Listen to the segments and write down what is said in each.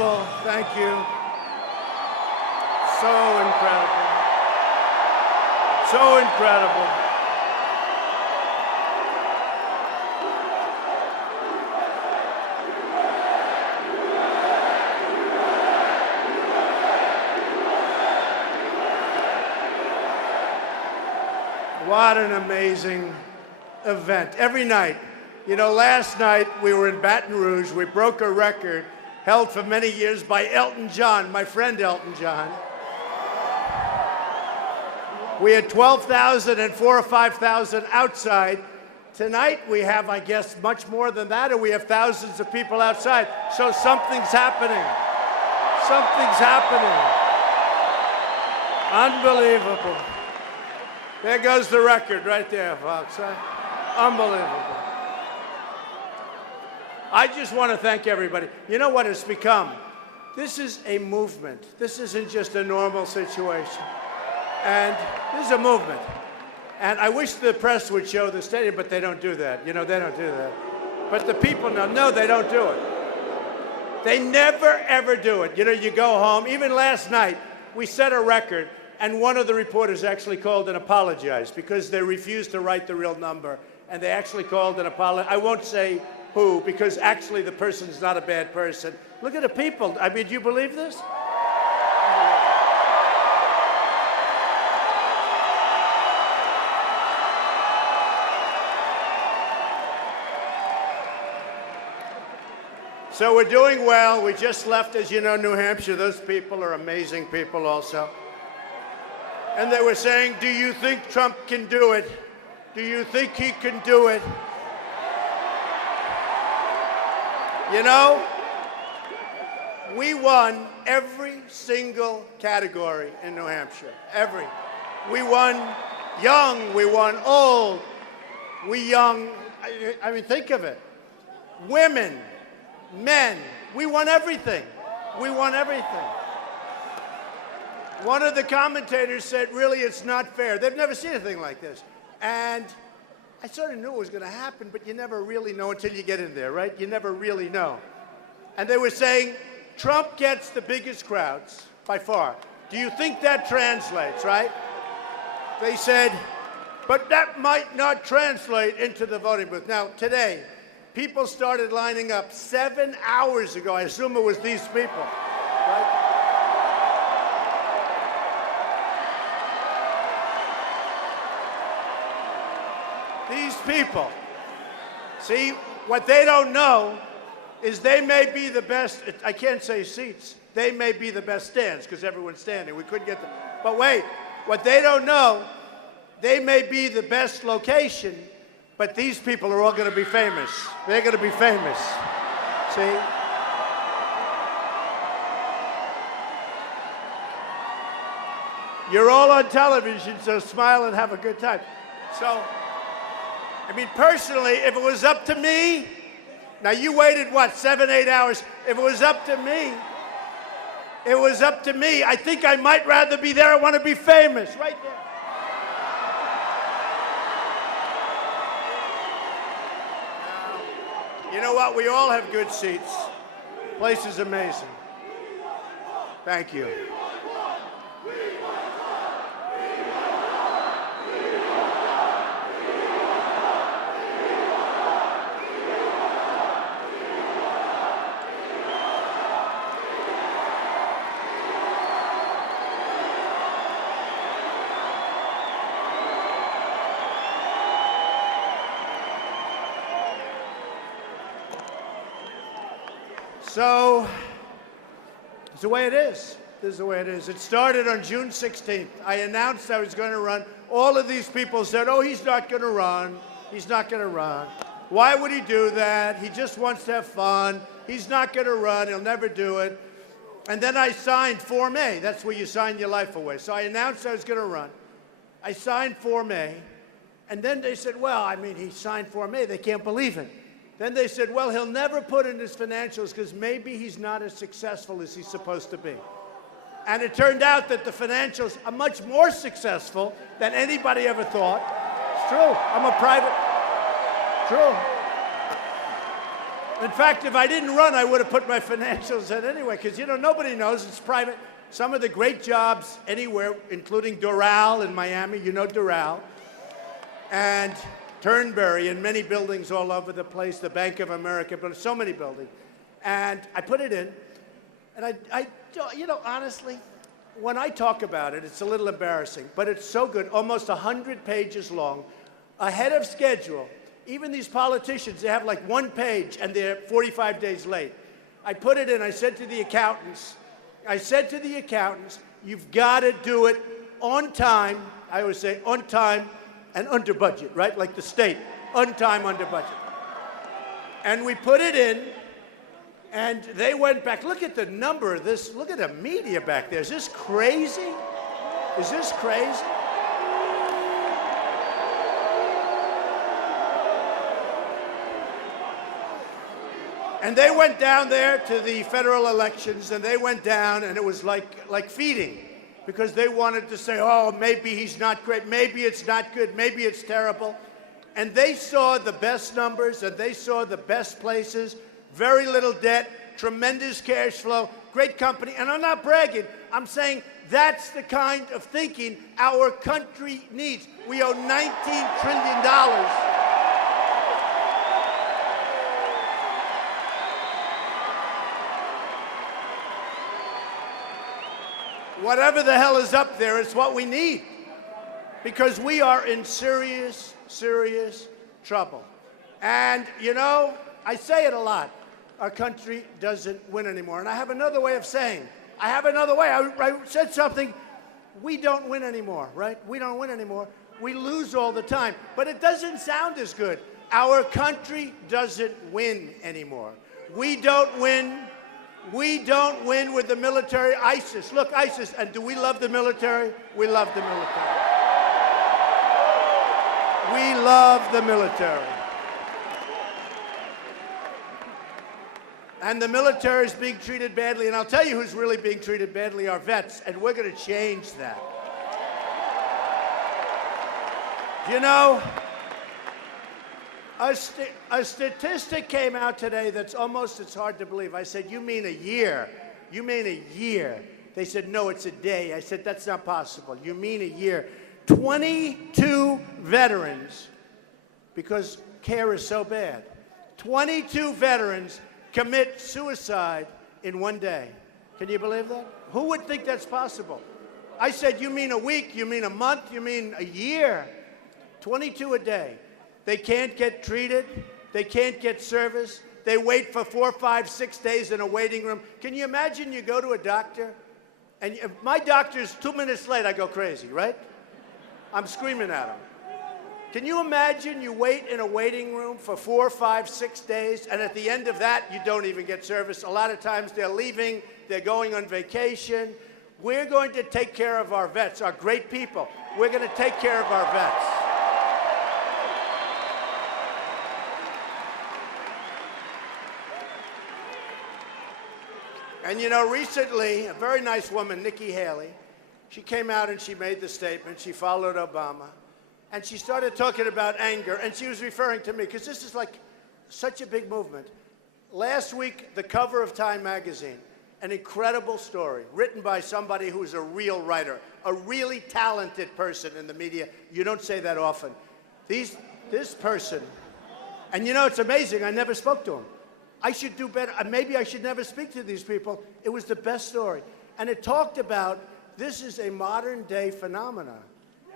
Unbelievable. Thank you. So incredible. So incredible. What an amazing event. Every night. You know, last night we were in Baton Rouge. We broke a record held for many years by Elton John, my friend Elton John. We had 12,000 and 4,000 or 5,000 outside. Tonight we have, I guess, much more than that, or we have thousands of people outside. So something's happening. Something's happening. Unbelievable. There goes the record right there, folks. Unbelievable. I just want to thank everybody. You know what it's become? This is a movement. This isn't just a normal situation. And this is a movement. And I wish the press would show the stadium, but they don't do that. You know, they don't do that. But the people know, no, they don't do it. They never, ever do it. You know, you go home. Even last night, we set a record. And one of the reporters actually called and apologized because they refused to write the real number. And they actually called and apologized. I won't say who, because actually the person's not a bad person. Look at the people. I mean, do you believe this? So we're doing well. We just left, as you know, New Hampshire. Those people are amazing people also. And they were saying, do you think Trump can do it? Do you think he can do it? You know, we won every single category in New Hampshire. Every. We won young, we won old, I mean, think of it. Women, men, we won everything. We won everything. One of the commentators said, really, it's not fair. They've never seen anything like this. And I sort of knew it was going to happen, but you never really know until you get in there, right? You never really know. And they were saying, Trump gets the biggest crowds by far. Do you think that translates, right? They said, but that might not translate into the voting booth. Now, today, people started lining up 7 hours ago. I assume it was these people, right? These people. See, what they don't know is they may be the best, I can't say seats, they may be the best stands because everyone's standing. We couldn't get them. But wait, what they don't know, they may be the best location, but these people are all going to be famous. They're going to be famous. See? You're all on television, so smile and have a good time. So, I mean, personally, if it was up to me, now you waited, what, 7, 8 hours? If it was up to me, I think I might rather be there. I want to be famous, right there. You know what? We all have good seats. Place is amazing. Thank you. So, it's the way it is. This is the way it is. It started on June 16th. I announced I was going to run. All of these people said, oh, he's not going to run. He's not going to run. Why would he do that? He just wants to have fun. He's not going to run. He'll never do it. And then I signed Form A. That's where you sign your life away. So I announced I was going to run. I signed Form A. And then they said, well, I mean, he signed Form A. They can't believe it. Then they said, well, he'll never put in his financials because maybe he's not as successful as he's supposed to be. And it turned out that the financials are much more successful than anybody ever thought. It's true. I'm a private. True. In fact, if I didn't run, I would have put my financials in anyway, because, you know, nobody knows. It's private. Some of the great jobs anywhere, including Doral in Miami, you know Doral, and Turnberry, and many buildings all over the place, the Bank of America, but so many buildings. And I put it in, and you know, honestly, when I talk about it, it's a little embarrassing, but it's so good, almost 100 pages long, ahead of schedule. Even these politicians, they have like one page, and they're 45 days late. I put it in, I said to the accountants, you've got to do it on time. I always say on time and under budget, right? Like the state, on time, under budget. And we put it in, and they went back. Look at the number of this. Look at the media back there. Is this crazy? Is this crazy? And they went down there to the federal elections, and they went down, and it was like feeding, because they wanted to say, oh, maybe he's not great, maybe it's not good, maybe it's terrible. And they saw the best numbers, and they saw the best places, very little debt, tremendous cash flow, great company. And I'm not bragging. I'm saying that's the kind of thinking our country needs. We owe $19 trillion. Whatever the hell is up there, it's what we need. Because we are in serious, serious trouble. And, you know, I say it a lot. Our country doesn't win anymore. And I have another way of saying. I said something. We don't win anymore, right? We don't win anymore. We lose all the time. But it doesn't sound as good. Our country doesn't win anymore. We don't win. We don't win with the military. ISIS. Look, ISIS. And do we love the military? We love the military. We love the military. And the military is being treated badly. And I'll tell you who's really being treated badly, our vets. And we're going to change that. You know, a statistic came out today that's almost, it's hard to believe. I said, you mean a year? You mean a year? They said, no, it's a day. I said, that's not possible. You mean a year. 22 veterans, because care is so bad, 22 veterans commit suicide in one day. Can you believe that? Who would think that's possible? I said, you mean a week? You mean a month? You mean a year? 22 a day. They can't get treated. They can't get service. They wait for 4, 5, 6 days in a waiting room. Can you imagine you go to a doctor, and if my doctor's 2 minutes late, I go crazy, right? I'm screaming at him. Can you imagine you wait in a waiting room for 4, 5, 6 days, and at the end of that, you don't even get service? A lot of times they're leaving, they're going on vacation. We're going to take care of our vets, our great people. We're going to take care of our vets. And you know, recently, a very nice woman, Nikki Haley, she came out and she made the statement. She followed Obama. And she started talking about anger. And she was referring to me, because this is like such a big movement. Last week, the cover of Time magazine, an incredible story written by somebody who's a real writer, a really talented person in the media. You don't say that often. This person, and you know, it's amazing, I never spoke to him. I should do better. Maybe I should never speak to these people. It was the best story. And it talked about this is a modern day phenomenon.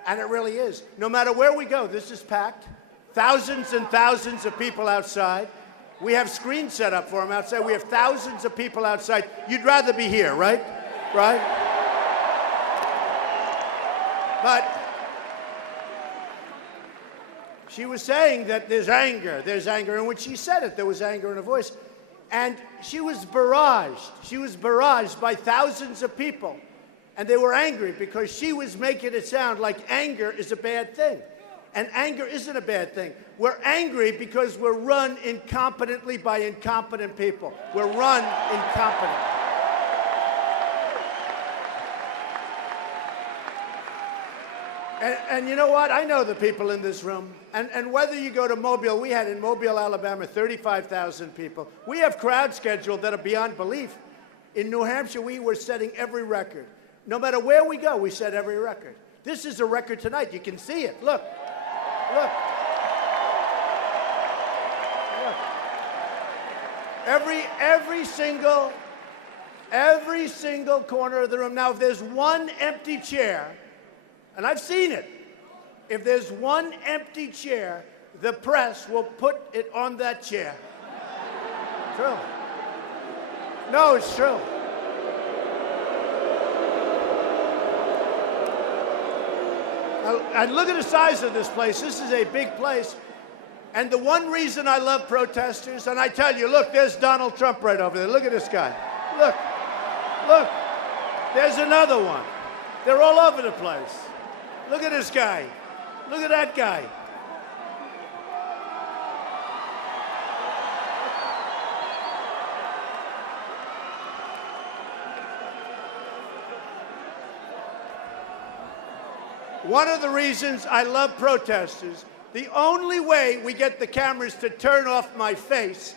And it really is. No matter where we go, this is packed. Thousands and thousands of people outside. We have screens set up for them outside. We have thousands of people outside. You'd rather be here, right? Right? But she was saying that there's anger. And when she said it, there was anger in her voice. And she was barraged. She was barraged by thousands of people. And they were angry because she was making it sound like anger is a bad thing. And anger isn't a bad thing. We're angry because we're run incompetently by incompetent people. We're run incompetently. And you know what? I know the people in this room. And whether you go to Mobile, we had in Mobile, Alabama, 35,000 people. We have crowds scheduled that are beyond belief. In New Hampshire, we were setting every record. No matter where we go, we set every record. This is a record tonight. You can see it. Look. Look. Look. Every single corner of the room. Now, if there's one empty chair, and I've seen it, if there's one empty chair, the press will put it on that chair. True. No, it's true. And look at the size of this place. This is a big place. And the one reason I love protesters, and I tell you, look, there's Donald Trump right over there. Look at this guy. Look. Look. There's another one. They're all over the place. Look at this guy. Look at that guy. One of the reasons I love protesters, the only way we get the cameras to turn off my face,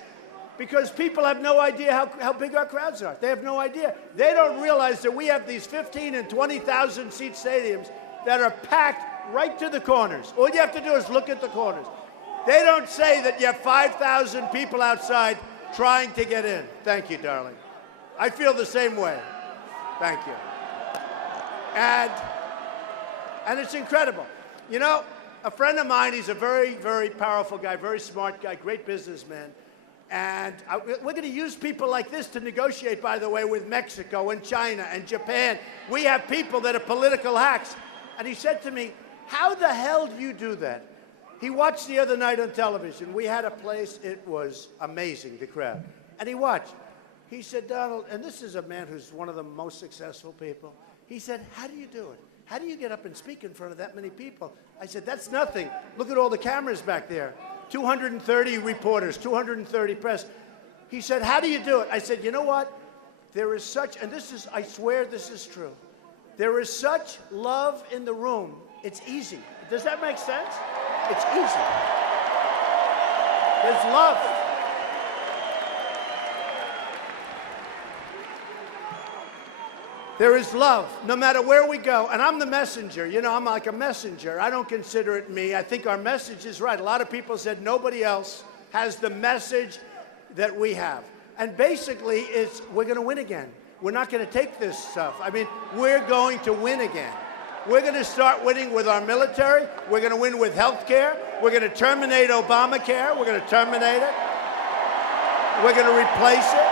because people have no idea how big our crowds are. They have no idea. They don't realize that we have these 15 and 20,000 seat stadiums that are packed right to the corners. All you have to do is look at the corners. They don't say that you have 5,000 people outside trying to get in. Thank you, darling. I feel the same way. Thank you. And it's incredible. You know, a friend of mine, he's a very, very powerful guy, very smart guy, great businessman. And we're going to use people like this to negotiate, by the way, with Mexico and China and Japan. We have people that are political hacks. And he said to me, how the hell do you do that? He watched the other night on television. We had a place, it was amazing, the crowd. And he watched. He said, Donald, and this is a man who's one of the most successful people. He said, how do you do it? How do you get up and speak in front of that many people? I said, that's nothing. Look at all the cameras back there. 230 reporters, 230 press. He said, how do you do it? I said, you know what? There is such, and this is, I swear this is true. There is such love in the room. It's easy. Does that make sense? It's easy. There's love. There is love, no matter where we go. And I'm the messenger. You know, I'm like a messenger. I don't consider it me. I think our message is right. A lot of people said nobody else has the message that we have. And basically, it's we're going to win again. We're not going to take this stuff. I mean, we're going to win again. We're going to start winning with our military. We're going to win with health care. We're going to terminate Obamacare. We're going to terminate it. We're going to replace it.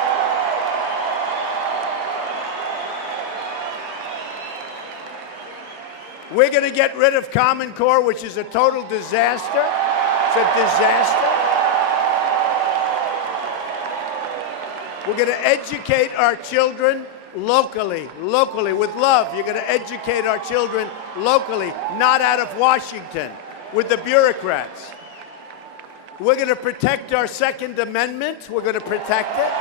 We're going to get rid of Common Core, which is a total disaster. It's a disaster. We're going to educate our children locally, with love. You're going to educate our children locally, not out of Washington with the bureaucrats. We're going to protect our Second Amendment. We're going to protect it.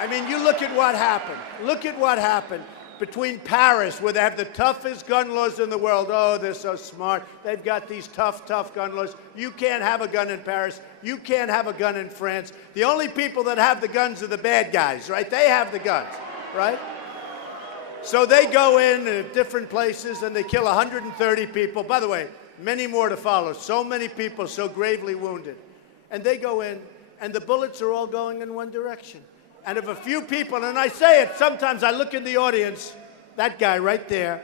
I mean, you look at what happened. Look at what happened between Paris, where they have the toughest gun laws in the world. Oh, they're so smart. They've got these tough gun laws. You can't have a gun in Paris. You can't have a gun in France. The only people that have the guns are the bad guys, right? They have the guns, right? So they go in different places and they kill 130 people. By the way, many more to follow. So many people so gravely wounded. And they go in and the bullets are all going in one direction. And if a few people, and I say it, sometimes I look in the audience, that guy right there,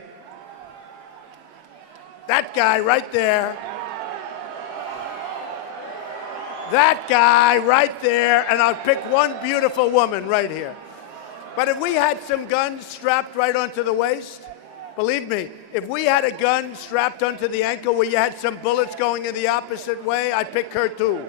that guy right there, that guy right there, and I'll pick one beautiful woman right here. But if we had some guns strapped right onto the waist, believe me, if we had a gun strapped onto the ankle where you had some bullets going in the opposite way, I'd pick her too.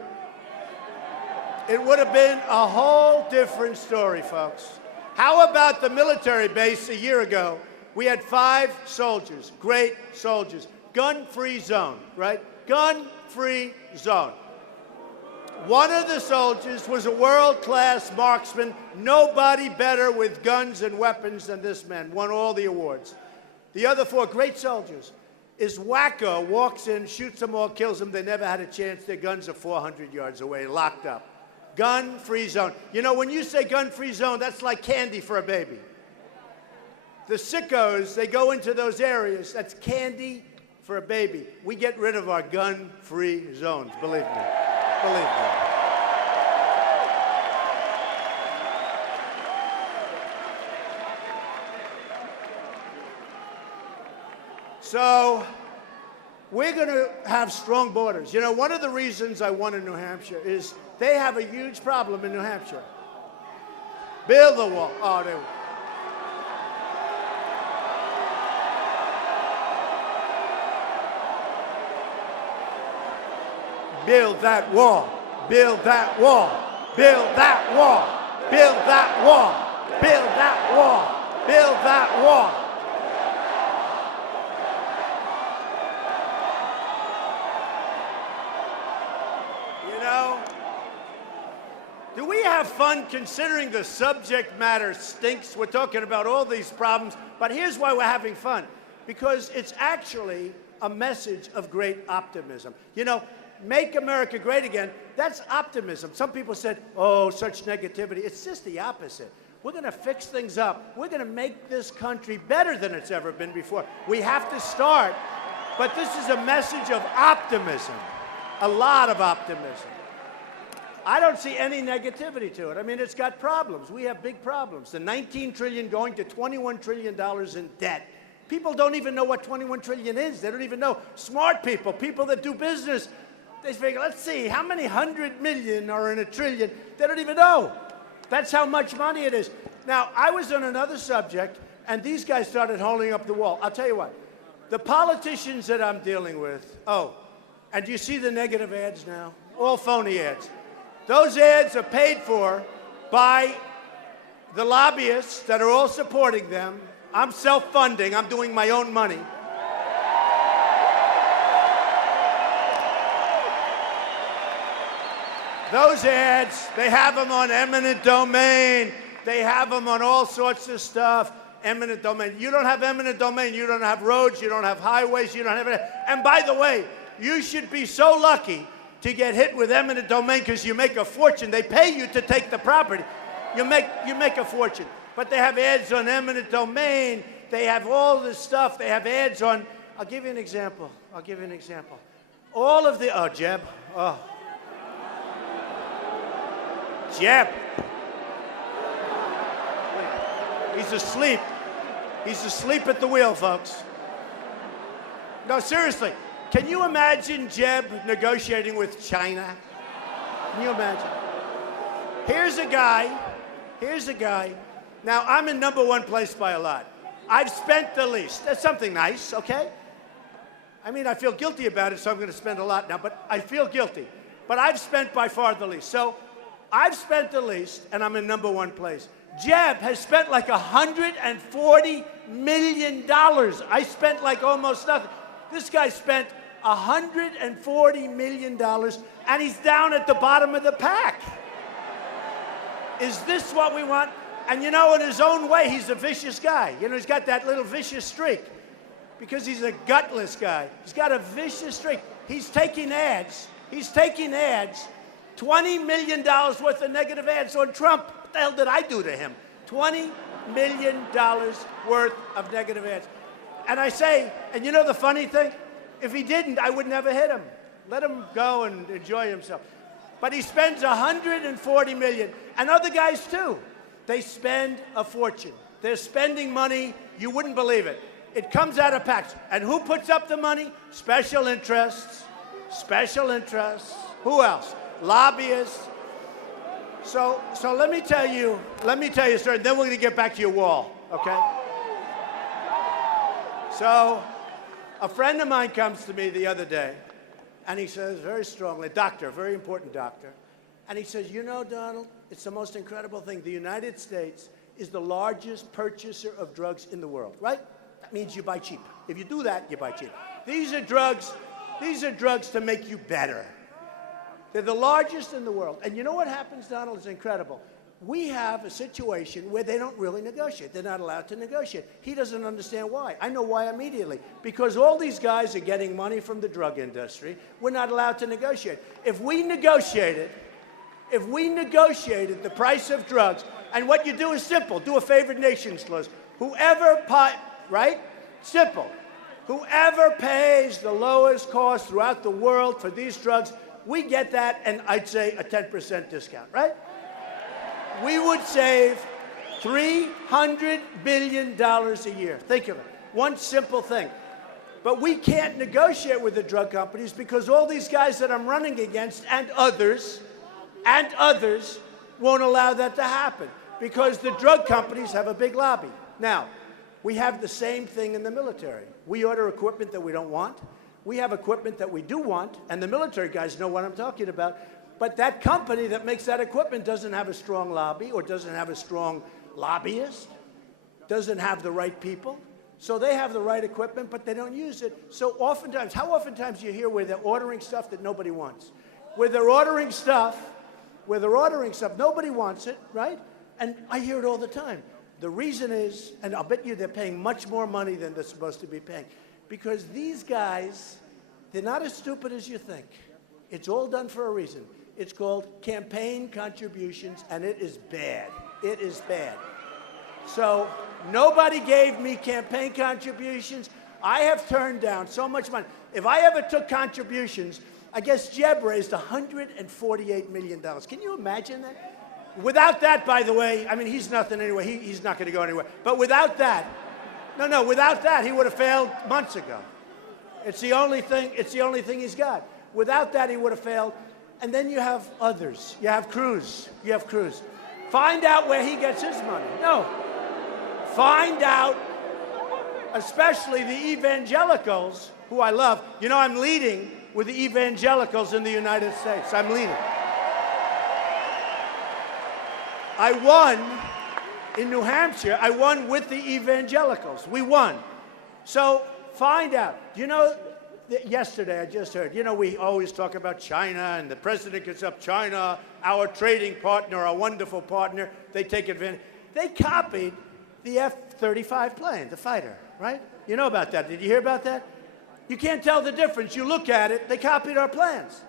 It would have been a whole different story, folks. How about the military base a year ago? We had 5 soldiers, great soldiers. Gun-free zone, right? Gun-free zone. One of the soldiers was a world-class marksman. Nobody better with guns and weapons than this man. Won all the awards. The other 4 great soldiers. His wacko walks in, shoots them all, kills them. They never had a chance. Their guns are 400 yards away, locked up. Gun-free zone. You know, when you say gun-free zone, that's like candy for a baby. The sickos, they go into those areas. That's candy for a baby. We get rid of our gun-free zones, believe me. Believe me. So we're going to have strong borders. You know, one of the reasons I won in New Hampshire is they have a huge problem in New Hampshire. Build the wall. Oh, they build that wall. Build that wall. Build that wall. Build that wall. Build that wall. Build that wall. You know, do we have fun considering the subject matter stinks? We're talking about all these problems, but here's why we're having fun. Because it's actually a message of great optimism. You know, make America great again, that's optimism. Some people said, oh, such negativity. It's just the opposite. We're going to fix things up. We're going to make this country better than it's ever been before. We have to start, but this is a message of optimism, a lot of optimism. I don't see any negativity to it. I mean, it's got problems. We have big problems. The $19 trillion going to $21 trillion in debt. People don't even know what $21 trillion is. They don't even know. Smart people, people that do business, they figure, let's see, how many 100 million are in a trillion? They don't even know. That's how much money it is. Now, I was on another subject, and these guys started holding up the wall. I'll tell you what. The politicians that I'm dealing with, oh, and do you see the negative ads now? All phony ads. Those ads are paid for by the lobbyists that are all supporting them. I'm self-funding. I'm doing my own money. Those ads, they have them on eminent domain. They have them on all sorts of stuff. Eminent domain. You don't have eminent domain. You don't have roads. You don't have highways. You don't have anything. And by the way, you should be so lucky to get hit with eminent domain because you make a fortune. They pay you to take the property. You make a fortune. But they have ads on eminent domain. They have all this stuff. They have ads on, I'll give you an example. All of the, oh, Jeb. Oh. Jeb. He's asleep. He's asleep at the wheel, folks. No, seriously. Can you imagine Jeb negotiating with China? Can you imagine? Here's a guy. Now, I'm in #1 place by a lot. I've spent the least. That's something nice, okay? I mean, I feel guilty about it, so I'm going to spend a lot now, but I feel guilty. But I've spent by far the least. So I've spent the least, and I'm in #1 place. Jeb has spent like $140 million. I spent like almost nothing. This guy spent $140 million, and he's down at the bottom of the pack. Is this what we want? And you know, in his own way, he's a vicious guy. You know, he's got that little vicious streak because he's a gutless guy. He's got a vicious streak. He's taking ads. $20 million worth of negative ads on Trump. What the hell did I do to him? $20 million worth of negative ads. And I say, and you know the funny thing? If he didn't, I would never hit him. Let him go and enjoy himself. But he spends $140 million. And other guys, too. They spend a fortune. They're spending money, you wouldn't believe it. It comes out of PACs. And who puts up the money? Special interests. Who else? Lobbyists. So let me tell you a story, then we're going to get back to your wall, okay? So a friend of mine comes to me the other day, and he says very strongly, a doctor, a very important doctor, and he says, you know, Donald, it's the most incredible thing. The United States is the largest purchaser of drugs in the world, right? That means you buy cheap. If you do that, you buy cheap. These are drugs to make you better. They're the largest in the world. And you know what happens, Donald? It's incredible. We have a situation where they don't really negotiate. They're not allowed to negotiate. He doesn't understand why. I know why immediately. Because all these guys are getting money from the drug industry. We're not allowed to negotiate. If we negotiated the price of drugs, and what you do is simple. Do a favored nations clause. Right? Simple. Whoever pays the lowest cost throughout the world for these drugs, we get that, and I'd say a 10% discount, right? We would save $300 billion a year. Think of it. One simple thing. But we can't negotiate with the drug companies because all these guys that I'm running against and others won't allow that to happen because the drug companies have a big lobby. Now, we have the same thing in the military. We order equipment that we don't want. We have equipment that we do want, and the military guys know what I'm talking about. But that company that makes that equipment doesn't have a strong lobby or doesn't have a strong lobbyist, doesn't have the right people. So they have the right equipment, but they don't use it. So oftentimes, how oftentimes you hear where they're ordering stuff that nobody wants? Where they're ordering stuff, nobody wants it, right? And I hear it all the time. The reason is, and I'll bet you they're paying much more money than they're supposed to be paying, because these guys, they're not as stupid as you think. It's all done for a reason. It's called campaign contributions, and it is bad. It is bad. So nobody gave me campaign contributions. I have turned down so much money. If I ever took contributions, I guess Jeb raised $148 million. Can you imagine that? Without that, by the way, I mean, he's nothing anyway. He's not going to go anywhere. But without that, without that, he would have failed months ago. It's the only thing he's got. Without that, he would have failed. And then you have others. You have Cruz. Find out where he gets his money. No. Find out, especially the evangelicals, who I love. You know, I'm leading with the evangelicals in the United States. I'm leading. I won in New Hampshire. I won with the evangelicals. We won. So find out. You know, yesterday I just heard, you know, we always talk about China, and the president gets up, China, our trading partner, our wonderful partner, they take advantage. They copied the F-35 plane, the fighter, right? You know about that. Did you hear about that? You can't tell the difference. You look at it, they copied our plans.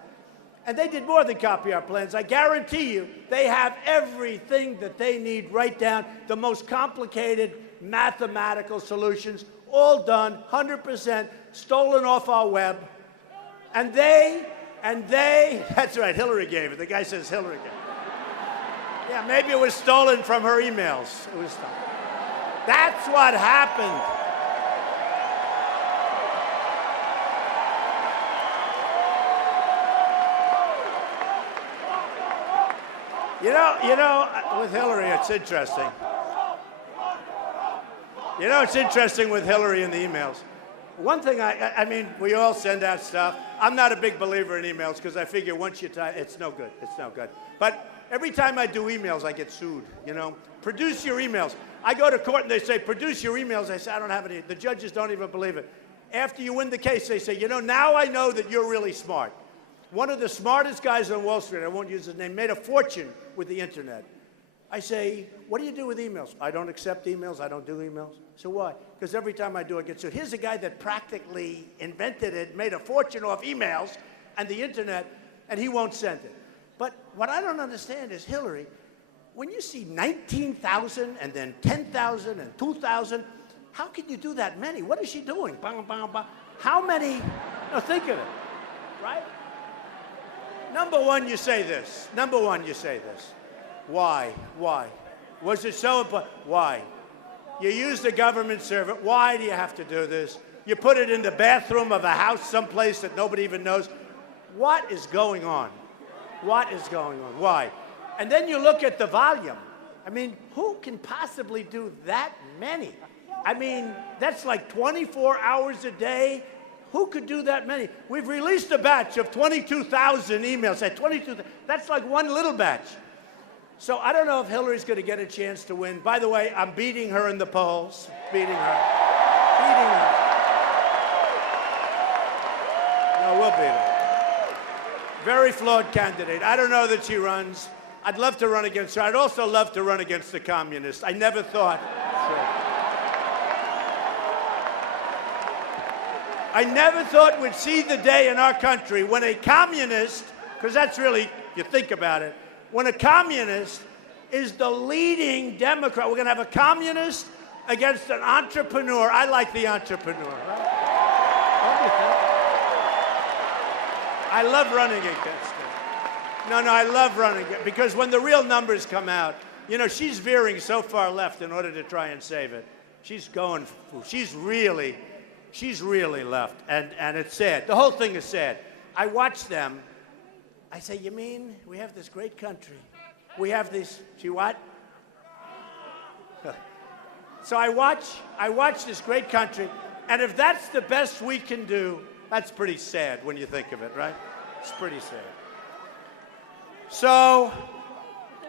And they did more than copy our plans. I guarantee you, they have everything that they need right down, the most complicated mathematical solutions, all done, 100%, stolen off our web. And they, that's right, Hillary gave it. The guy says Hillary gave it. Yeah, maybe it was stolen from her emails. It was stolen. That's what happened. You know, with Hillary, it's interesting. You know, it's interesting with Hillary and the emails. One thing, I mean, we all send out stuff. I'm not a big believer in emails because I figure once you type, it's no good. It's no good. But every time I do emails, I get sued, you know. Produce your emails. I go to court and they say, produce your emails. I say, I don't have any. The judges don't even believe it. After you win the case, they say, you know, now I know that you're really smart. One of the smartest guys on Wall Street, I won't use his name, made a fortune with the internet. I say, what do you do with emails? I don't accept emails. I don't do emails. So why? Because every time I do, I get sued. Here's a guy that practically invented it, made a fortune off emails and the internet, and he won't send it. But what I don't understand is Hillary, when you see 19,000 and then 10,000 and 2,000, how can you do that many? What is she doing? Bang, bang, bang. How many? Now think of it, right? Number one, you say this. Why? Was it so important? Why? You use the government servant. Why do you have to do this? You put it in the bathroom of a house someplace that nobody even knows. What is going on? Why? And then you look at the volume. I mean, who can possibly do that many? I mean, that's like 24 hours a day. Who could do that many? We've released a batch of 22,000 emails. That's like one little batch. So I don't know if Hillary's going to get a chance to win. By the way, I'm beating her in the polls. Beating her. No, we'll beat her. Very flawed candidate. I don't know that she runs. I'd love to run against her. I'd also love to run against the communists. I never thought. I never thought we'd see the day in our country when a communist, because that's really, if you think about it, when a communist is the leading Democrat. We're going to have a communist against an entrepreneur. I like the entrepreneur. Right? I love running against her. No, I love running because when the real numbers come out, you know, she's veering so far left in order to try and save it. She's really left, and it's sad. The whole thing is sad. I watch them. I say, you mean we have this great country? We have this, see what? So I watch this great country, and if that's the best we can do, that's pretty sad when you think of it, right? It's pretty sad. So,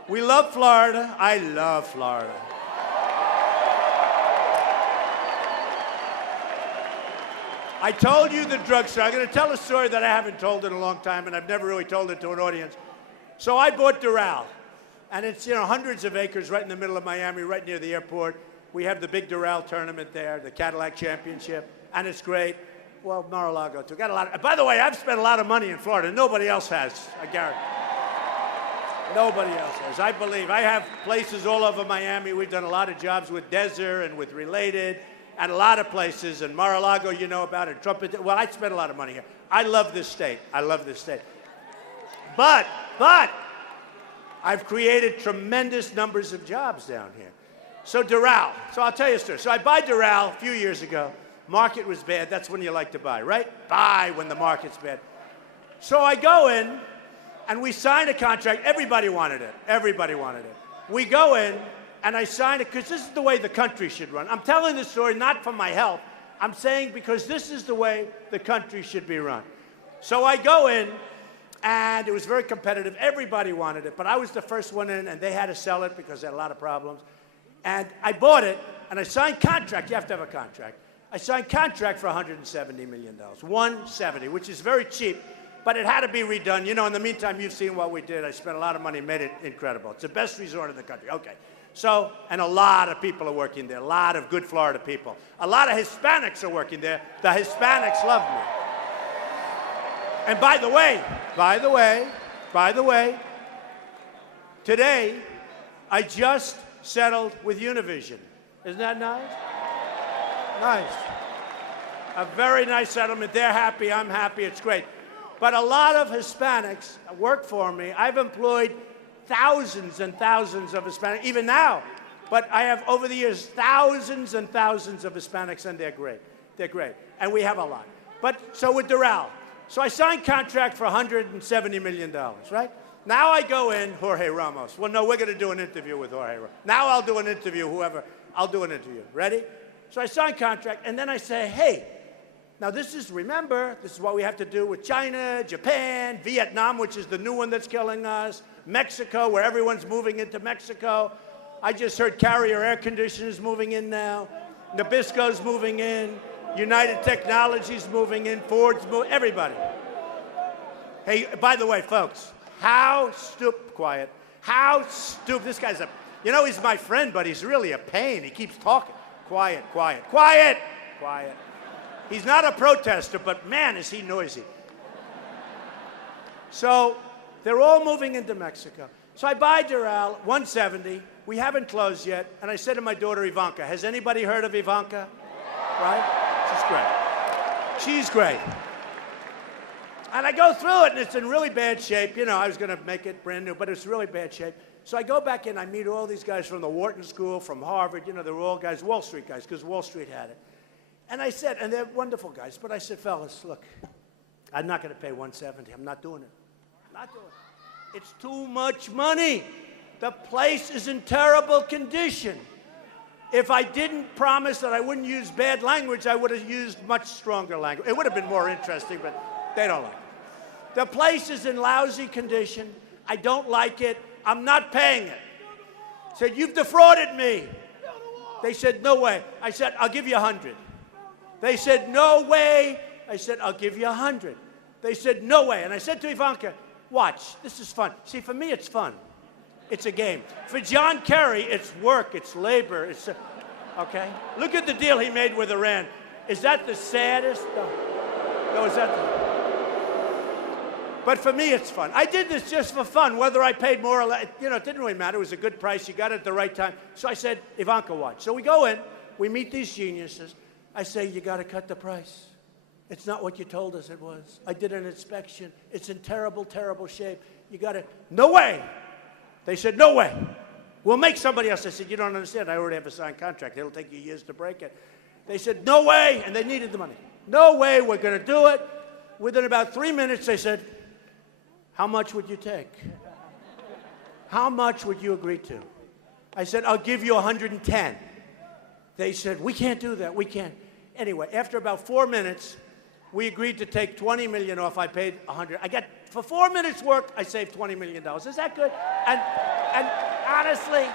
we love Florida. I love Florida. I told you the drugstore. I'm going to tell a story that I haven't told in a long time, and I've never really told it to an audience. So I bought Doral, and it's, you know, hundreds of acres right in the middle of Miami, right near the airport. We have the big Doral tournament there, the Cadillac Championship, and it's great. Well, Mar-a-Lago too. Got a lot. By the way, I've spent a lot of money in Florida. Nobody else has. I guarantee. Nobody else has. I believe. I have places all over Miami. We've done a lot of jobs with Desert and with Related, and a lot of places. And Mar-a-Lago, you know about it. Trumpet. Well, I spent a lot of money here. I love this state. I love this state. But I've created tremendous numbers of jobs down here. So Doral. So I'll tell you a story. So I buy Doral a few years ago. Market was bad. That's when you like to buy, right? Buy when the market's bad. So I go in, and we sign a contract. Everybody wanted it. Everybody wanted it. We go in, and I sign it because this is the way the country should run. I'm telling this story not for my help. I'm saying because this is the way the country should be run. So I go in, and it was very competitive. Everybody wanted it, but I was the first one in, and they had to sell it because they had a lot of problems. And I bought it, and I signed contract. You have to have a contract. I signed contract for $170 million, 170, which is very cheap, but it had to be redone. You know, in the meantime, you've seen what we did. I spent a lot of money and made it incredible. It's the best resort in the country. Okay. So, and a lot of people are working there, a lot of good Florida people. A lot of Hispanics are working there. The Hispanics love me. And by the way, today, I just settled with Univision. Isn't that nice? Nice. A very nice settlement. They're happy. I'm happy. It's great. But a lot of Hispanics work for me. I've employed thousands and thousands of Hispanics, even now. But I have, over the years, thousands and thousands of Hispanics, and they're great. They're great. And we have a lot. But so with Doral. So I signed contract for $170 million, right? Now I go in, Jorge Ramos. Well, no, we're going to do an interview with Jorge Ramos. Now I'll do an interview, I'll do an interview. Ready? So I sign contract, and then I say, hey, now remember, this is what we have to do with China, Japan, Vietnam, which is the new one that's killing us, Mexico, where everyone's moving into Mexico. I just heard Carrier Air Conditioners moving in now. Nabisco's moving in. United Technologies moving in. Ford's moving, everybody. Hey, by the way, folks, quiet. How stupid, this guy's you know, he's my friend, but he's really a pain. He keeps talking. Quiet. He's not a protester, but man, is he noisy. So they're all moving into Mexico. So I buy Doral, 170. We haven't closed yet. And I said to my daughter, Ivanka, has anybody heard of Ivanka? Right? She's great. And I go through it, and it's in really bad shape. You know, I was going to make it brand new, but it's really bad shape. So I go back in, I meet all these guys from the Wharton School, from Harvard. You know, they're all guys, Wall Street guys, because Wall Street had it. And I said, and they're wonderful guys, but I said, fellas, look, I'm not going to pay 170. I'm not doing it. I'm not doing it. It's too much money. The place is in terrible condition. If I didn't promise that I wouldn't use bad language, I would have used much stronger language. It would have been more interesting, but they don't like it. The place is in lousy condition. I don't like it. I'm not paying it. I said, you've defrauded me. They said, no way. I said, I'll give you 100. They said, no way. I said, I'll give you 100. They said, no way. And I said to Ivanka, watch, this is fun. See, for me, it's fun. It's a game. For John Kerry, it's work, it's labor, it's, okay? Look at the deal he made with Iran. Is that the saddest? No, is that the... But for me, it's fun. I did this just for fun, whether I paid more or less. You know, it didn't really matter. It was a good price. You got it at the right time. So I said, Ivanka, watch. So we go in. We meet these geniuses. I say, you got to cut the price. It's not what you told us it was. I did an inspection. It's in terrible, terrible shape. You got to, no way. They said, no way. We'll make somebody else. I said, you don't understand. I already have a signed contract. It'll take you years to break it. They said, no way. And they needed the money. No way. We're going to do it. Within about 3 minutes, they said, how much would you take? How much would you agree to? I said, I'll give you 110. They said, we can't do that. We can't. Anyway, after about 4 minutes, we agreed to take $20 million off. I paid 100. I got, for 4 minutes work, I saved $20 million. Is that good? And honestly,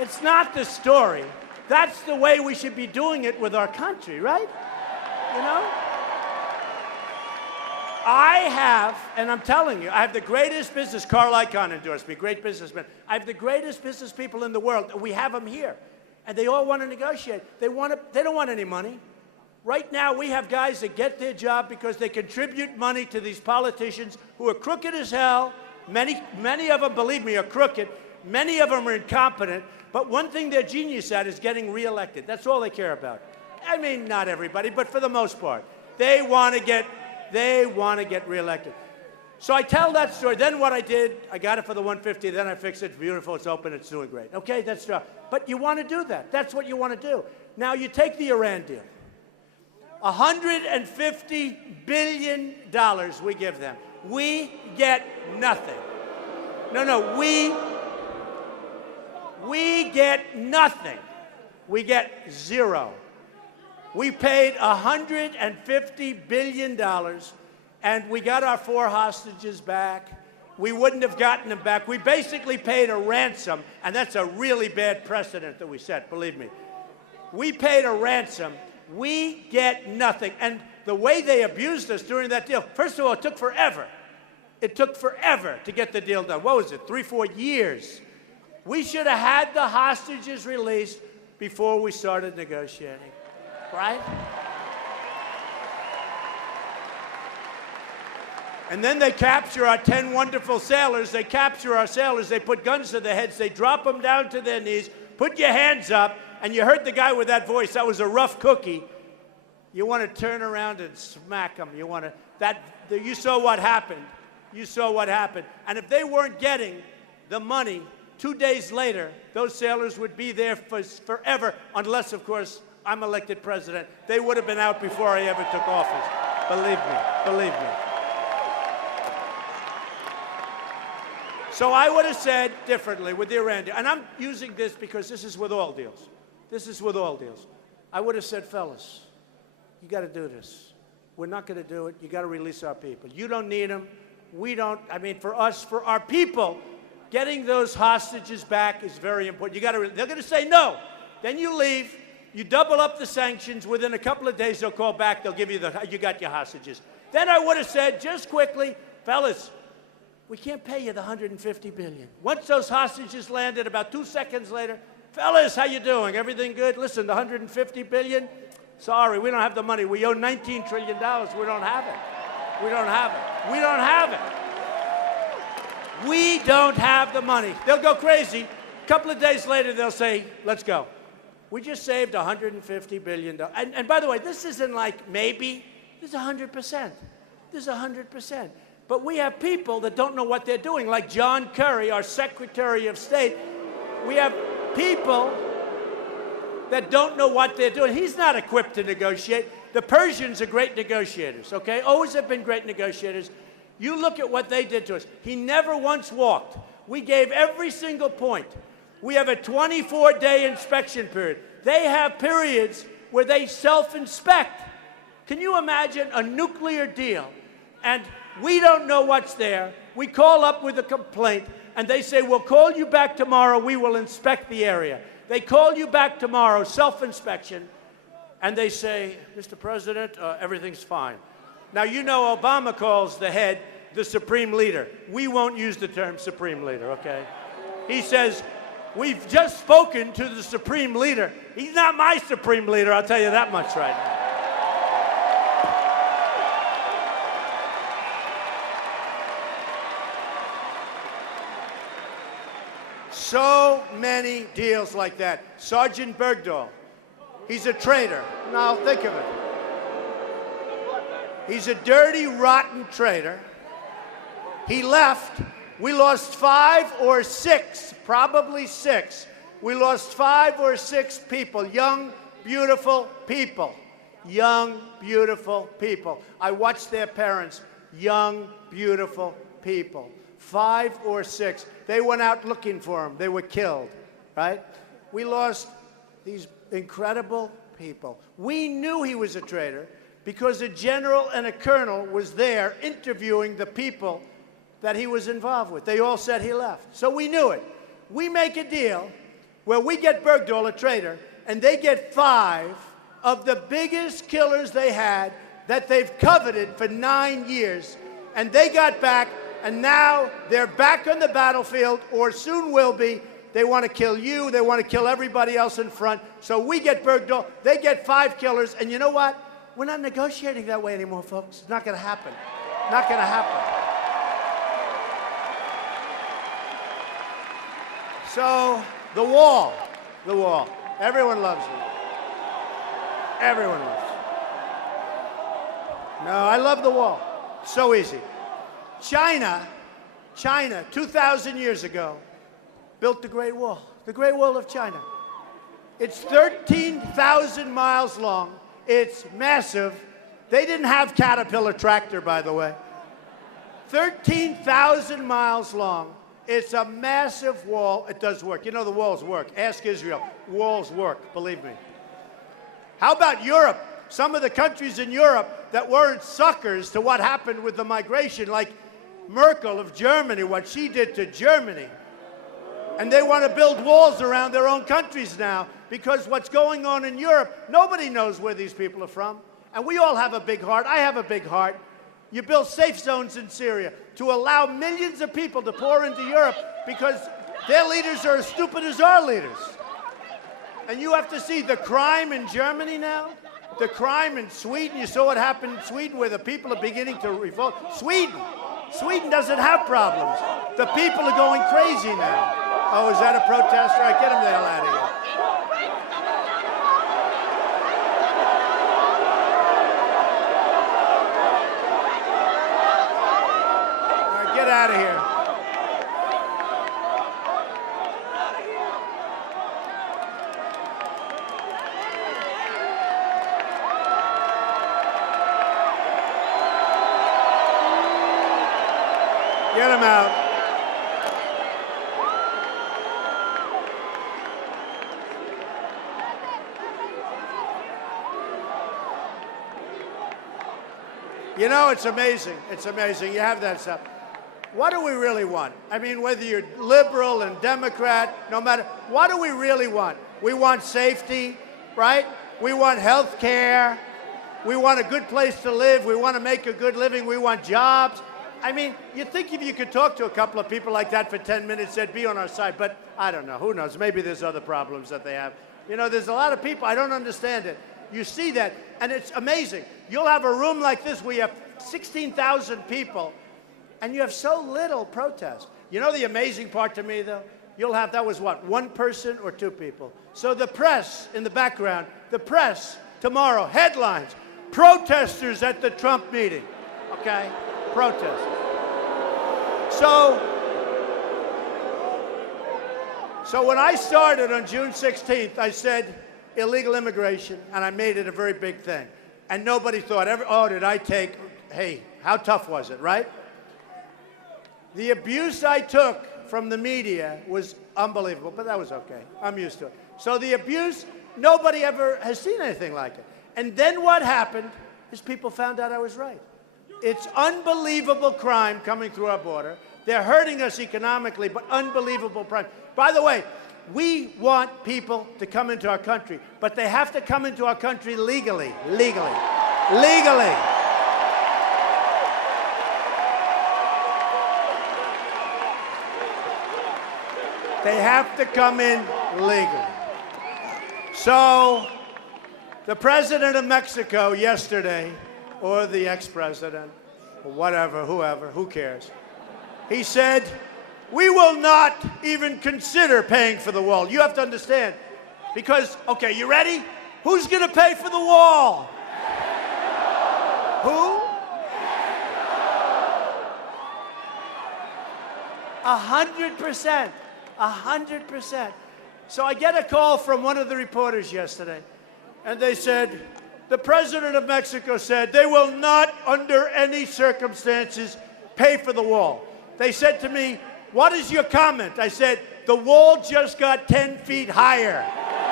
it's not the story. That's the way we should be doing it with our country, right? You know? I have, and I'm telling you, I have the greatest business. Carl Icahn endorsed me, great businessman. I have the greatest business people in the world. We have them here. And they all want to negotiate. They don't want any money. Right now, we have guys that get their job because they contribute money to these politicians who are crooked as hell. Many of them, believe me, are crooked. Many of them are incompetent. But one thing they're genius at is getting reelected. That's all they care about. I mean, not everybody, but for the most part. They want to get reelected. So I tell that story. Then what I did, I got it for the 150. Then I fixed it. It's beautiful. It's open. It's doing great. Okay, that's true. But you want to do that. That's what you want to do. Now, you take the Iran deal. $150 billion we give them. We get nothing. No, we get nothing. We get zero. We paid $150 billion, and we got our 4 hostages back. We wouldn't have gotten them back. We basically paid a ransom, and that's a really bad precedent that we set, believe me. We paid a ransom. We get nothing. And the way they abused us during that deal, first of all, it took forever. It took forever to get the deal done. What was it, 3-4 years? We should have had the hostages released before we started negotiating. Right? And then they capture our 10 wonderful sailors. They capture our sailors. They put guns to their heads. They drop them down to their knees. Put your hands up. And you heard the guy with that voice. That was a rough cookie. You want to turn around and smack him. You want to, you saw what happened. You saw what happened. And if they weren't getting the money, 2 days later, those sailors would be there forever, unless, of course, I'm elected president. They would have been out before I ever took office. Believe me, believe me. So I would have said differently with the Iran deal. And I'm using this because this is with all deals. This is with all deals. I would have said, fellas, you got to do this. We're not going to do it. You got to release our people. You don't need them. We don't. I mean, for us, for our people, getting those hostages back is very important. You got to. They're going to say no. Then you leave. You double up the sanctions. Within a couple of days, they'll call back. They'll give you you got your hostages. Then I would have said, just quickly, fellas, we can't pay you the $150 billion. Once those hostages landed, about 2 seconds later, fellas, how you doing? Everything good? Listen, the $150 billion, sorry, we don't have the money. We owe $19 trillion. We don't have it. We don't have it. We don't have it. We don't have the money. They'll go crazy. A couple of days later, they'll say, let's go. We just saved $150 billion. And by the way, this isn't like maybe. This is 100%. This is 100%. But we have people that don't know what they're doing, like John Kerry, our Secretary of State. We have people that don't know what they're doing. He's not equipped to negotiate. The Persians are great negotiators, okay? Always have been great negotiators. You look at what they did to us. He never once walked. We gave every single point. We have a 24-day inspection period. They have periods where they self-inspect. Can you imagine a nuclear deal? And we don't know what's there. We call up with a complaint, and they say, we'll call you back tomorrow. We will inspect the area. They call you back tomorrow, self-inspection, and they say, Mr. President, everything's fine. Now, you know Obama calls the head the supreme leader. We won't use the term supreme leader, okay? He says, we've just spoken to the supreme leader. He's not my supreme leader, I'll tell you that much right now. So many deals like that. Sergeant Bergdahl, he's a traitor. Now, think of it. He's a dirty, rotten traitor. He left. We lost 5 or 6, probably 6. We lost 5 or 6 people, young, beautiful people. Young, beautiful people. I watched their parents, young, beautiful people. 5 or 6. They went out looking for him. They were killed, right? We lost these incredible people. We knew he was a traitor because a general and a colonel was there interviewing the people that he was involved with. They all said he left. So we knew it. We make a deal where we get Bergdahl, a traitor, and they get 5 of the biggest killers they had that they've coveted for 9 years. And they got back, and now they're back on the battlefield, or soon will be. They want to kill you. They want to kill everybody else in front. So we get Bergdahl. They get 5 killers. And you know what? We're not negotiating that way anymore, folks. It's not going to happen. Not going to happen. So, the wall. Everyone loves it. Everyone loves it. No, I love the wall. So easy. China, 2,000 years ago, built the Great Wall of China. It's 13,000 miles long. It's massive. They didn't have Caterpillar tractor, by the way. 13,000 miles long. It's a massive wall. It does work. You know the walls work. Ask Israel. Walls work, believe me. How about Europe? Some of the countries in Europe that weren't suckers to what happened with the migration, like Merkel of Germany, what she did to Germany. And they want to build walls around their own countries now because what's going on in Europe, nobody knows where these people are from. And we all have a big heart. I have a big heart. You build safe zones in Syria to allow millions of people to pour into Europe because their leaders are as stupid as our leaders. And you have to see the crime in Germany now, the crime in Sweden. You saw what happened in Sweden where the people are beginning to revolt. Sweden doesn't have problems. The people are going crazy now. Oh, is that a protest? All right, get them the hell out of here. Get out of here. Get him out. You know, it's amazing. It's amazing. You have that stuff. What do we really want? I mean, whether you're liberal and Democrat, no matter, what do we really want? We want safety, right? We want health care. We want a good place to live. We want to make a good living. We want jobs. I mean, you'd think if you could talk to a couple of people like that for 10 minutes, they'd be on our side. But I don't know. Who knows? Maybe there's other problems that they have. You know, there's a lot of people. I don't understand it. You see that, and it's amazing. You'll have a room like this where you have 16,000 people, and you have so little protest. You know the amazing part to me, though? You'll have, that was what, 1 person or 2 people. So the press in the background, the press tomorrow, headlines, protesters at the Trump meeting, okay? Protesters. So when I started on June 16th, I said illegal immigration, and I made it a very big thing. And nobody thought, oh, did I take, hey, how tough was it, right? The abuse I took from the media was unbelievable, but that was okay. I'm used to it. So the abuse, nobody ever has seen anything like it. And then what happened is people found out I was right. It's unbelievable crime coming through our border. They're hurting us economically, but unbelievable crime. By the way, we want people to come into our country, but they have to come into our country legally. Legally. They have to come in legally. So the president of Mexico yesterday, or the ex-president, or whatever, whoever, who cares, he said, we will not even consider paying for the wall. You have to understand, because, okay, you ready? Who's going to pay for the wall? Who? 100%. 100%. So I get a call from one of the reporters yesterday, and they said, the president of Mexico said they will not, under any circumstances, pay for the wall. They said to me, what is your comment? I said, the wall just got 10 feet higher.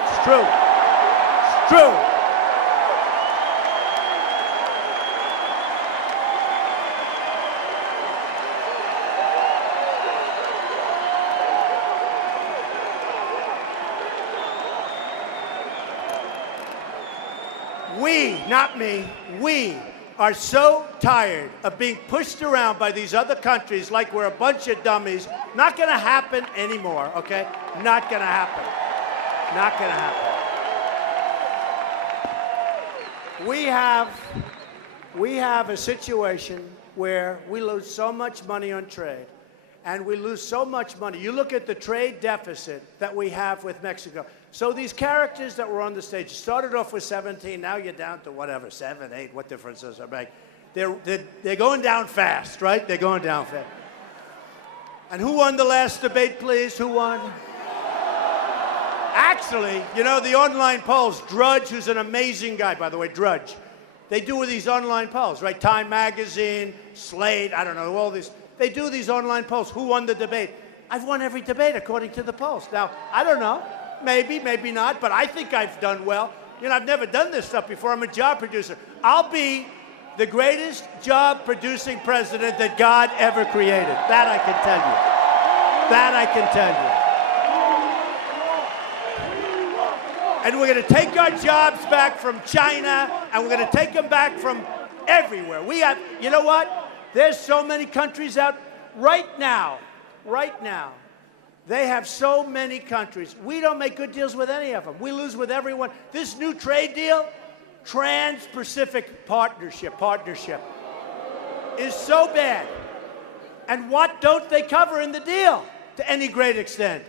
It's true. It's true. We, not me, we are so tired of being pushed around by these other countries like we're a bunch of dummies. Not going to happen anymore, okay? Not going to happen. Not going to happen. We have a situation where we lose so much money on trade, and we lose so much money. You look at the trade deficit that we have with Mexico. So these characters that were on the stage started off with 17, now you're down to whatever, 7, 8, what difference does it make? They're going down fast, right? They're going down fast. And who won the last debate, please? Who won? Actually, you know, the online polls, Drudge, who's an amazing guy, by the way, Drudge, they do these online polls, right? Time Magazine, Slate, I don't know, all these. They do these online polls. Who won the debate? I've won every debate according to the polls. Now, I don't know. Maybe, maybe not, but I think I've done well. You know, I've never done this stuff before. I'm a job producer. I'll be the greatest job-producing president that God ever created. That I can tell you. That I can tell you. And we're going to take our jobs back from China, and we're going to take them back from everywhere. We have, you know what? There's so many countries out right now. They have so many countries. We don't make good deals with any of them. We lose with everyone. This new trade deal, Trans-Pacific Partnership, is so bad. And what don't they cover in the deal to any great extent?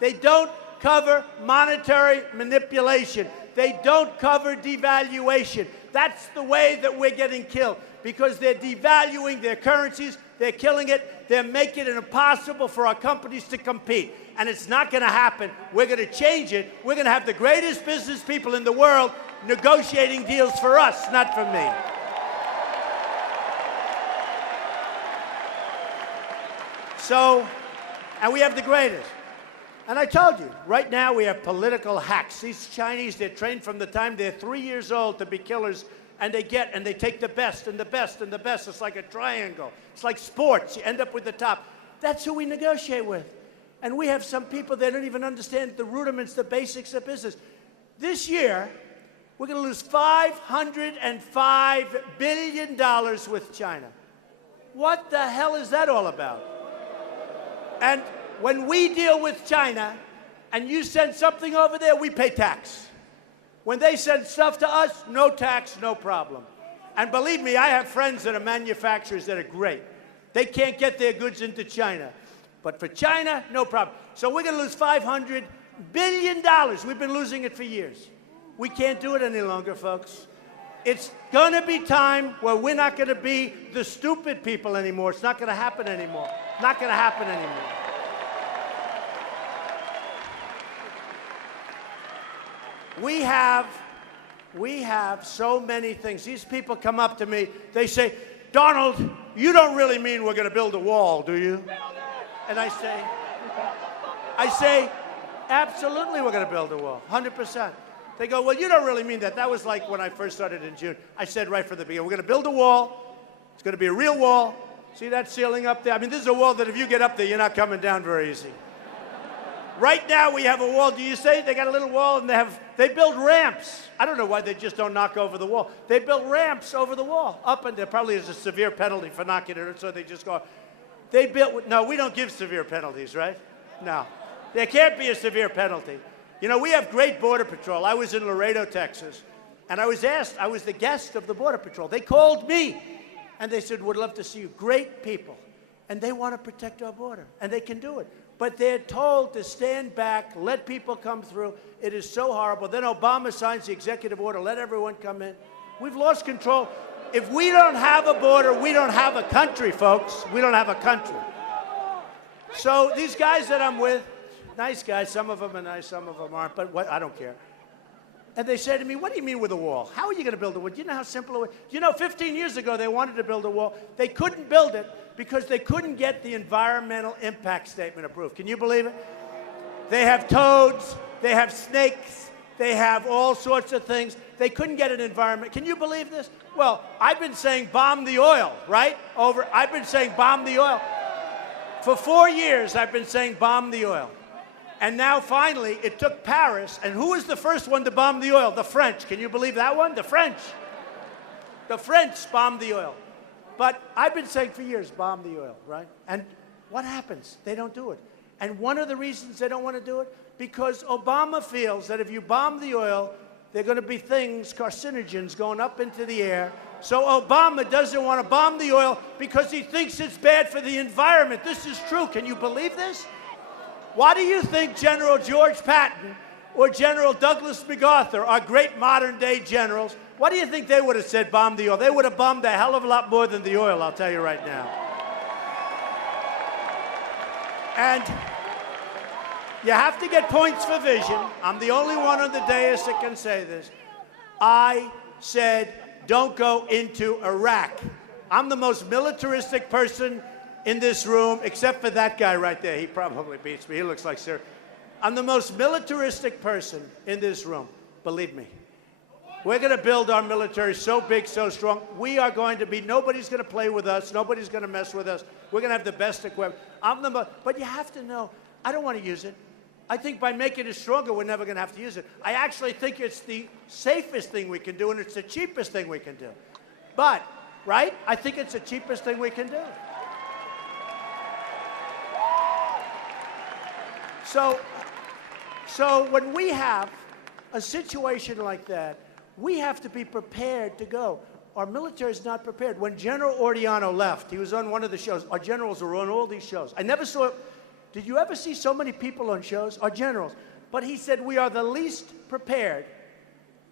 They don't cover monetary manipulation. They don't cover devaluation. That's the way that we're getting killed, because they're devaluing their currencies. They're killing it. They're making it impossible for our companies to compete. And it's not going to happen. We're going to change it. We're going to have the greatest business people in the world negotiating deals for us, not for me. So, and we have the greatest. And I told you, right now we have political hacks. These Chinese, they're trained from the time they're 3 years old to be killers. And they take the best and the best and the best. It's like a triangle. It's like sports. You end up with the top. That's who we negotiate with. And we have some people that don't even understand the rudiments, the basics of business. This year, we're going to lose $505 billion with China. What the hell is that all about? And when we deal with China and you send something over there, we pay tax. When they send stuff to us, no tax, no problem. And believe me, I have friends that are manufacturers that are great. They can't get their goods into China. But for China, no problem. So we're going to lose $500 billion. We've been losing it for years. We can't do it any longer, folks. It's going to be time where we're not going to be the stupid people anymore. It's not going to happen anymore. Not going to happen anymore. We have so many things. These people come up to me, they say, Donald, you don't really mean we're going to build a wall, do you? And I say, absolutely we're going to build a wall, 100%. They go, well, you don't really mean that. That was like when I first started in June. I said right from the beginning, we're going to build a wall. It's going to be a real wall. See that ceiling up there? I mean, this is a wall that if you get up there, you're not coming down very easy. Right now, we have a wall. Do you say they got a little wall and they build ramps? I don't know why they just don't knock over the wall. They built ramps over the wall. Up and there probably is a severe penalty for knocking it, so they just go. No, we don't give severe penalties, right? No. There can't be a severe penalty. You know, we have great Border Patrol. I was in Laredo, Texas, and I was asked, I was the guest of the Border Patrol. They called me, and they said, "Would love to see you." Great people. And they want to protect our border, and they can do it. But they're told to stand back, let people come through. It is so horrible. Then Obama signs the executive order, let everyone come in. We've lost control. If we don't have a border, we don't have a country, folks. We don't have a country. So these guys that I'm with, nice guys, some of them are nice, some of them aren't, but I don't care. And they say to me, "What do you mean with a wall? How are you going to build a wall? Do you know how simple it was?" You know, 15 years ago, they wanted to build a wall. They couldn't build it because they couldn't get the environmental impact statement approved. Can you believe it? They have toads, they have snakes, they have all sorts of things. They couldn't get an environment. Can you believe this? Well, I've been saying bomb the oil, right? I've been saying bomb the oil. For 4 years, I've been saying bomb the oil. And now, finally, it took Paris. And who was the first one to bomb the oil? The French. Can you believe that one? The French. The French bombed the oil. But I've been saying for years, bomb the oil, right? And what happens? They don't do it. And one of the reasons they don't want to do it, because Obama feels that if you bomb the oil, there are going to be things, carcinogens, going up into the air. So Obama doesn't want to bomb the oil because he thinks it's bad for the environment. This is true. Can you believe this? Why do you think General George Patton or General Douglas MacArthur are great modern-day generals? What do you think they would have said, bomb the oil? They would have bombed a hell of a lot more than the oil, I'll tell you right now. And you have to get points for vision. I'm the only one on the dais that can say this. I said, don't go into Iraq. I'm the most militaristic person in this room, except for that guy right there. He probably beats me. He looks like Sir. I'm the most militaristic person in this room. Believe me. We're going to build our military so big, so strong. We are going to be, nobody's going to play with us. Nobody's going to mess with us. We're going to have the best equipment. But you have to know, I don't want to use it. I think by making it stronger, we're never going to have to use it. I actually think it's the safest thing we can do, and it's the cheapest thing we can do. But, right? I think it's the cheapest thing we can do. So when we have a situation like that, we have to be prepared to go. Our military is not prepared. When General Ordiano left, he was on one of the shows. Our generals are on all these shows. I never saw, did you ever see so many people on shows? Our generals. But he said, we are the least prepared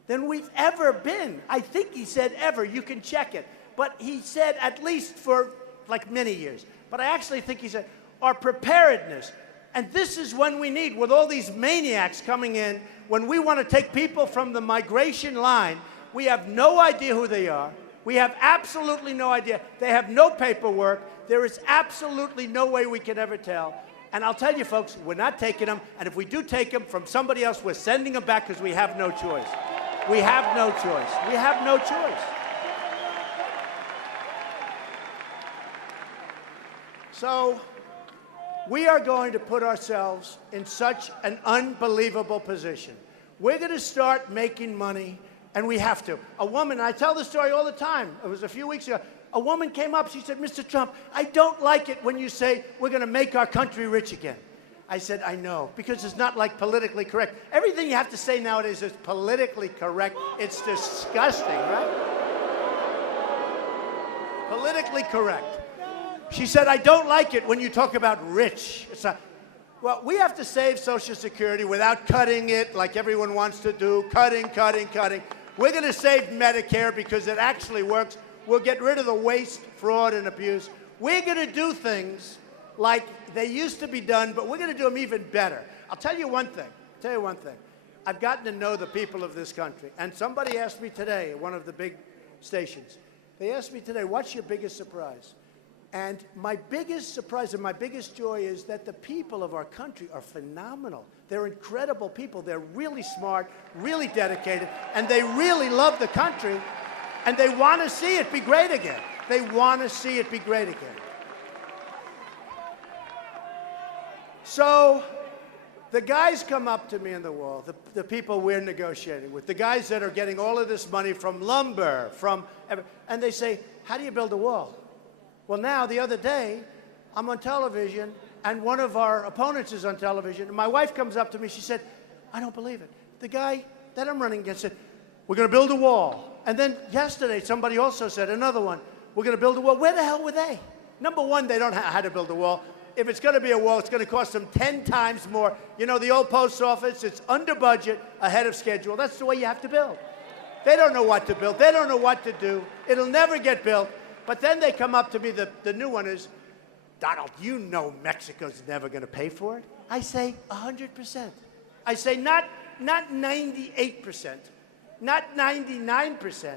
than we've ever been. I think he said ever. You can check it. But he said at least for like many years. But I actually think he said our preparedness. And this is when we need, with all these maniacs coming in, when we want to take people from the migration line, we have no idea who they are. We have absolutely no idea. They have no paperwork. There is absolutely no way we can ever tell. And I'll tell you, folks, we're not taking them. And if we do take them from somebody else, we're sending them back because we have no choice. We have no choice. We have no choice. So we are going to put ourselves in such an unbelievable position. We're going to start making money, and we have to. A woman, I tell this story all the time. It was a few weeks ago. A woman came up. She said, Mr. Trump, I don't like it when you say we're going to make our country rich again. I said, I know, because it's not like politically correct. Everything you have to say nowadays is politically correct. It's disgusting, right? Politically correct. She said, I don't like it when you talk about rich. It's not. Well, we have to save Social Security without cutting it like everyone wants to do. Cutting. We're going to save Medicare because it actually works. We'll get rid of the waste, fraud, and abuse. We're going to do things like they used to be done, but we're going to do them even better. I'll tell you one thing. I've gotten to know the people of this country. And somebody asked me today at one of the big stations, they asked me today, what's your biggest surprise? And my biggest surprise and my biggest joy is that the people of our country are phenomenal. They're incredible people. They're really smart, really dedicated, and they really love the country, and they want to see it be great again. They want to see it be great again. So the guys come up to me in the wall, the people we're negotiating with, the guys that are getting all of this money from lumber, and they say, how do you build a wall? Well, now, the other day, I'm on television, and one of our opponents is on television, and my wife comes up to me, she said, I don't believe it. The guy that I'm running against said, we're going to build a wall. And then yesterday, somebody also said, another one, we're going to build a wall. Where the hell were they? Number one, they don't know how to build a wall. If it's going to be a wall, it's going to cost them 10 times more. You know, the old post office, it's under budget, ahead of schedule. That's the way you have to build. They don't know what to build. They don't know what to do. It'll never get built. But then they come up to me, the new one is, Donald, you know Mexico's never going to pay for it. I say 100%. I say not 98%, not 99%.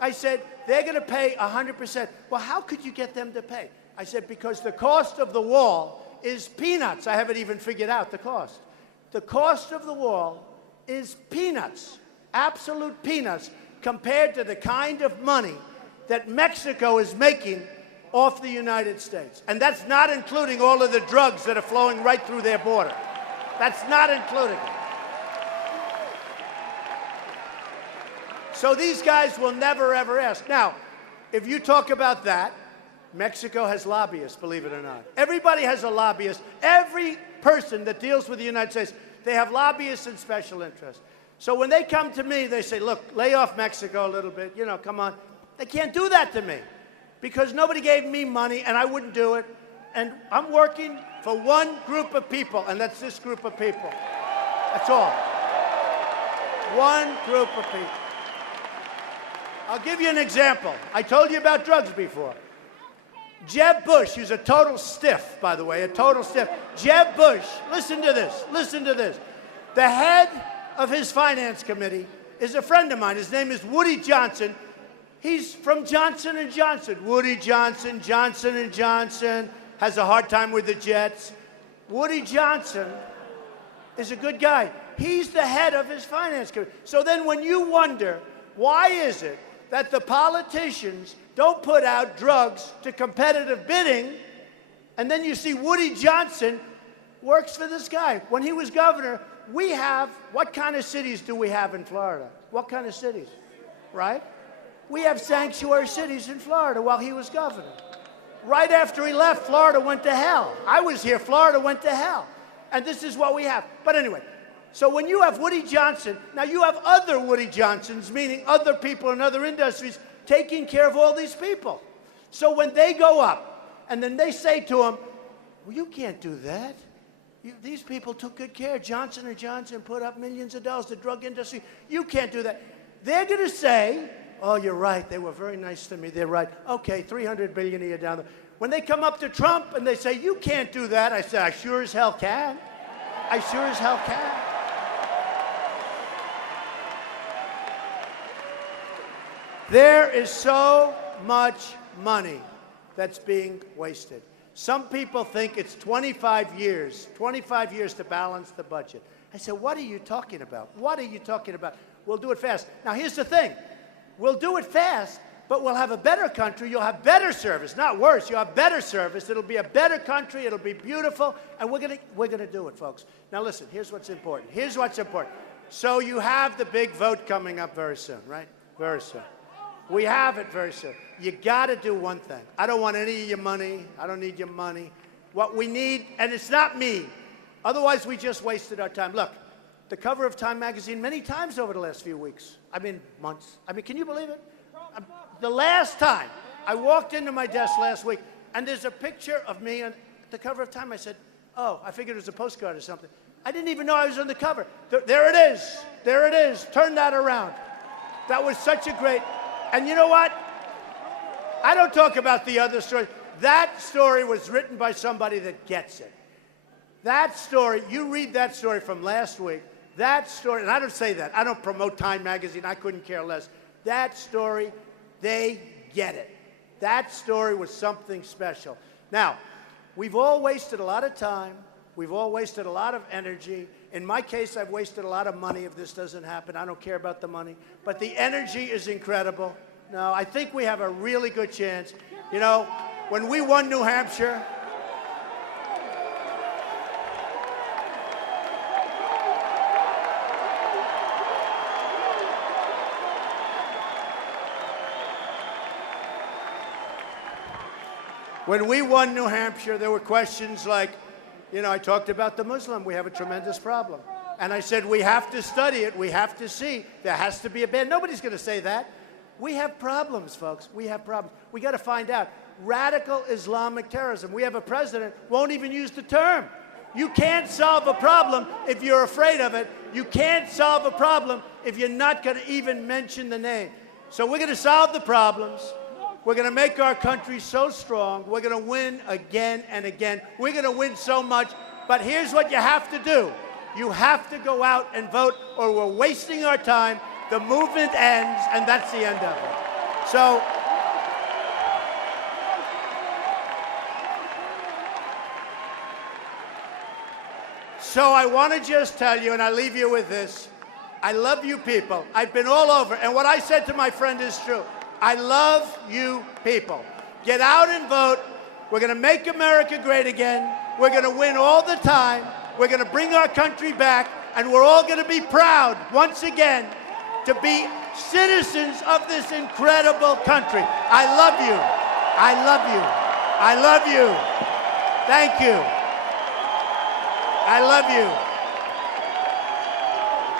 I said, they're going to pay 100%. Well, how could you get them to pay? I said, because the cost of the wall is peanuts. I haven't even figured out the cost. The cost of the wall is peanuts, absolute peanuts, compared to the kind of money that Mexico is making off the United States. And that's not including all of the drugs that are flowing right through their border. That's not including it. So these guys will never, ever ask. Now, if you talk about that, Mexico has lobbyists, believe it or not. Everybody has a lobbyist. Every person that deals with the United States, they have lobbyists and special interests. So when they come to me, they say, look, lay off Mexico a little bit. You know, come on. They can't do that to me because nobody gave me money and I wouldn't do it. And I'm working for one group of people, and that's this group of people. That's all. One group of people. I'll give you an example. I told you about drugs before. Jeb Bush, who's a total stiff, by the way, a total stiff. Jeb Bush, listen to this, listen to this. The head of his finance committee is a friend of mine. His name is Woody Johnson. He's from Johnson & Johnson. Woody Johnson, Johnson & Johnson, has a hard time with the Jets. Woody Johnson is a good guy. He's the head of his finance committee. So then when you wonder, why is it that the politicians don't put out drugs to competitive bidding, and then you see Woody Johnson works for this guy. When he was governor, we have, what kind of cities do we have in Florida? What kind of cities, right? We have sanctuary cities in Florida while he was governor. Right after he left, Florida went to hell. I was here, Florida went to hell. And this is what we have. But anyway, so when you have Woody Johnson, now you have other Woody Johnsons, meaning other people in other industries, taking care of all these people. So when they go up, and then they say to him, well, you can't do that. These people took good care. Johnson & Johnson put up millions of dollars, the drug industry. You can't do that. They're going to say, oh, you're right. They were very nice to me. They're right. Okay, $300 billion a year down there. When they come up to Trump and they say, you can't do that, I say, I sure as hell can. I sure as hell can. There is so much money that's being wasted. Some people think it's 25 years to balance the budget. I said, what are you talking about? What are you talking about? We'll do it fast. Now, here's the thing. We'll do it fast, but we'll have a better country. You'll have better service, not worse. You'll have better service. It'll be a better country. It'll be beautiful, and we're gonna do it, folks. Now, listen, here's what's important. Here's what's important. So you have the big vote coming up very soon, right? Very soon. We have it very soon. You got to do one thing. I don't want any of your money. I don't need your money. What we need, and it's not me. Otherwise, we just wasted our time. Look, the cover of Time magazine many times over the last few weeks. I mean, months. I mean, can you believe it? The last time I walked into my desk last week, and there's a picture of me on the cover of Time. I said, oh, I figured it was a postcard or something. I didn't even know I was on the cover. There it is. There it is. Turn that around. That was such a great... And you know what? I don't talk about the other story. That story was written by somebody that gets it. That story, you read that story from last week, that story, and I don't say that. I don't promote Time magazine. I couldn't care less. That story, they get it. That story was something special. Now, we've all wasted a lot of time. We've all wasted a lot of energy. In my case, I've wasted a lot of money if this doesn't happen. I don't care about the money. But the energy is incredible. No, I think we have a really good chance. You know, when we won New Hampshire, there were questions like, You know, I talked about the Muslim. We have a tremendous problem. And I said, we have to study it. We have to see. There has to be a ban. Nobody's going to say that. We have problems, folks. We have problems. We got to find out. Radical Islamic terrorism. We have a president who won't even use the term. You can't solve a problem if you're afraid of it. You can't solve a problem if you're not going to even mention the name. So we're going to solve the problems. We're going to make our country so strong. We're going to win again and again. We're going to win so much. But here's what you have to do. You have to go out and vote, or we're wasting our time. The movement ends, and that's the end of it. So I want to just tell you, and I leave you with this. I love you people. I've been all over, and what I said to my friend is true. I love you people. Get out and vote. We're going to make America great again. We're going to win all the time. We're going to bring our country back, and we're all going to be proud, once again, to be citizens of this incredible country. I love you. I love you. I love you. Thank you. I love you.